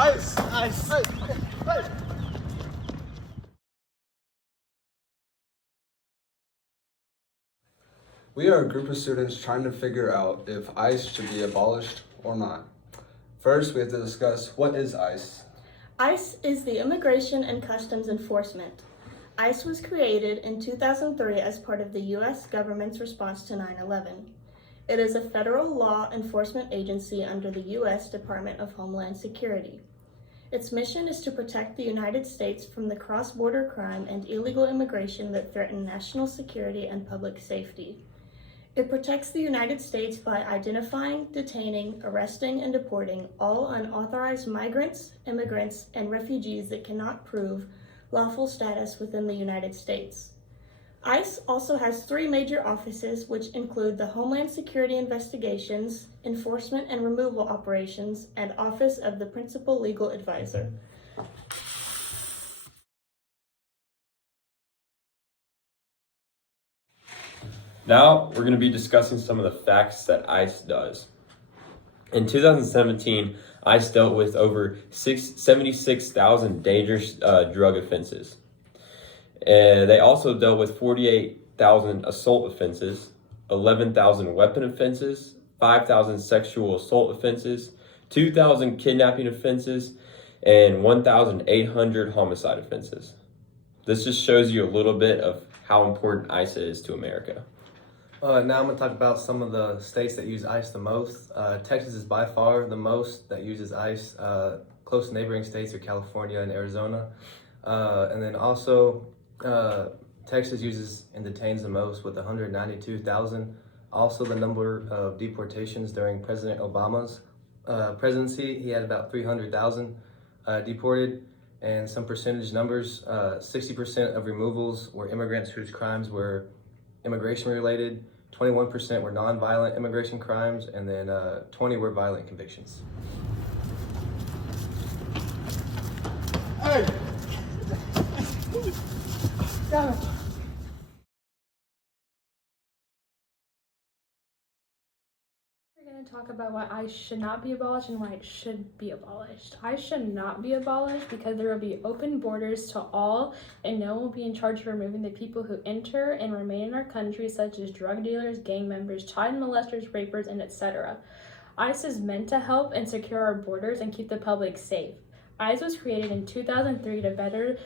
Ice! Ice! Ice! Ice! We are a group of students trying to figure out if ICE should be abolished or not. First, we have to discuss what is ICE. ICE is the Immigration and Customs Enforcement. ICE was created in 2003 as part of the U.S. government's response to 9/11. It is a federal law enforcement agency under the U.S. Department of Homeland Security. Its mission is to protect the United States from the cross-border crime and illegal immigration that threaten national security and public safety. It protects the United States by identifying, detaining, arresting, and deporting all unauthorized migrants, immigrants, and refugees that cannot prove lawful status within the United States. ICE also has 3 major offices, which include the Homeland Security Investigations, Enforcement and Removal Operations, and Office of the Principal Legal Advisor. Now we're going to be discussing some of the facts that ICE does. In 2017, ICE dealt with over 76,000 dangerous drug offenses. They also dealt with 48,000 assault offenses, 11,000 weapon offenses, 5,000 sexual assault offenses, 2,000 kidnapping offenses, and 1,800 homicide offenses. This just shows you a little bit of how important ICE is to America. Now I'm going to talk about some of the states that use ICE the most. Texas is by far the most that uses ICE. Close neighboring states are California and Arizona. And then also Texas uses and detains the most with 192,000. Also the number of deportations during President Obama's presidency, he had about 300,000 deported. And some percentage numbers, 60% of removals were immigrants whose crimes were immigration related, 21% were non-violent immigration crimes, and then 20 were violent convictions. Hey! We're going to talk about why ICE should not be abolished and why it should be abolished. ICE should not be abolished because there will be open borders to all, and no one will be in charge of removing the people who enter and remain in our country, such as drug dealers, gang members, child molesters, rapers, and etc. ICE is meant to help and secure our borders and keep the public safe. ICE was created in 2003 to better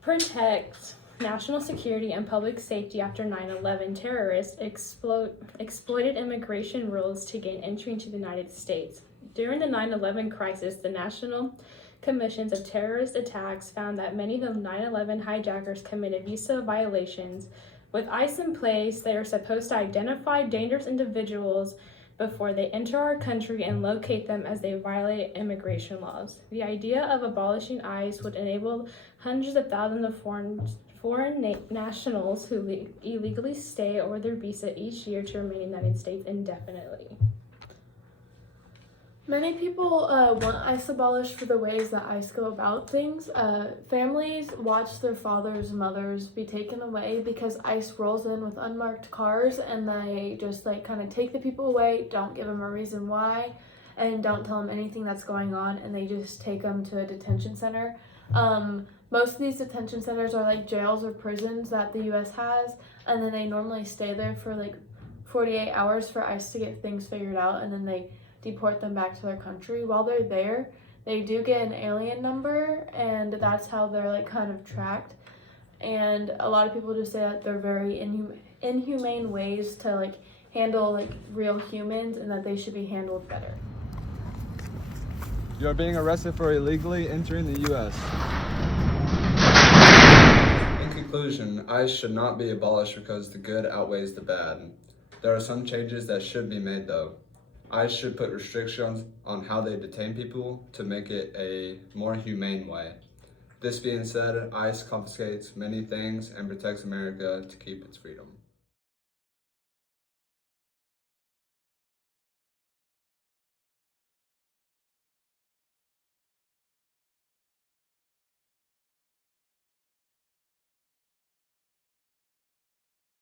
protect national security and public safety after 9/11 terrorists exploited immigration rules to gain entry into the United States. During the 9/11 crisis, the National Commissions of Terrorist Attacks found that many of the 9/11 hijackers committed visa violations. With ICE in place, they are supposed to identify dangerous individuals before they enter our country and locate them as they violate immigration laws. The idea of abolishing ICE would enable hundreds of thousands of foreign nationals who illegally stay over their visa each year to remain in the United States indefinitely. Many people want ICE abolished for the ways that ICE go about things. Families watch their fathers and mothers be taken away because ICE rolls in with unmarked cars and they just kind of take the people away, don't give them a reason why, and don't tell them anything that's going on, and they just take them to a detention center. Most of these detention centers are like jails or prisons that the U.S. has, and then they normally stay there for 48 hours for ICE to get things figured out, and then they deport them back to their country. While they're there, they do get an alien number, and that's how they're kind of tracked. And a lot of people just say that they're very inhumane ways to handle real humans, and that they should be handled better. You are being arrested for illegally entering the U.S. In conclusion, ICE should not be abolished because the good outweighs the bad. There are some changes that should be made though. ICE should put restrictions on how they detain people to make it a more humane way. This being said, ICE confiscates many things and protects America to keep its freedom.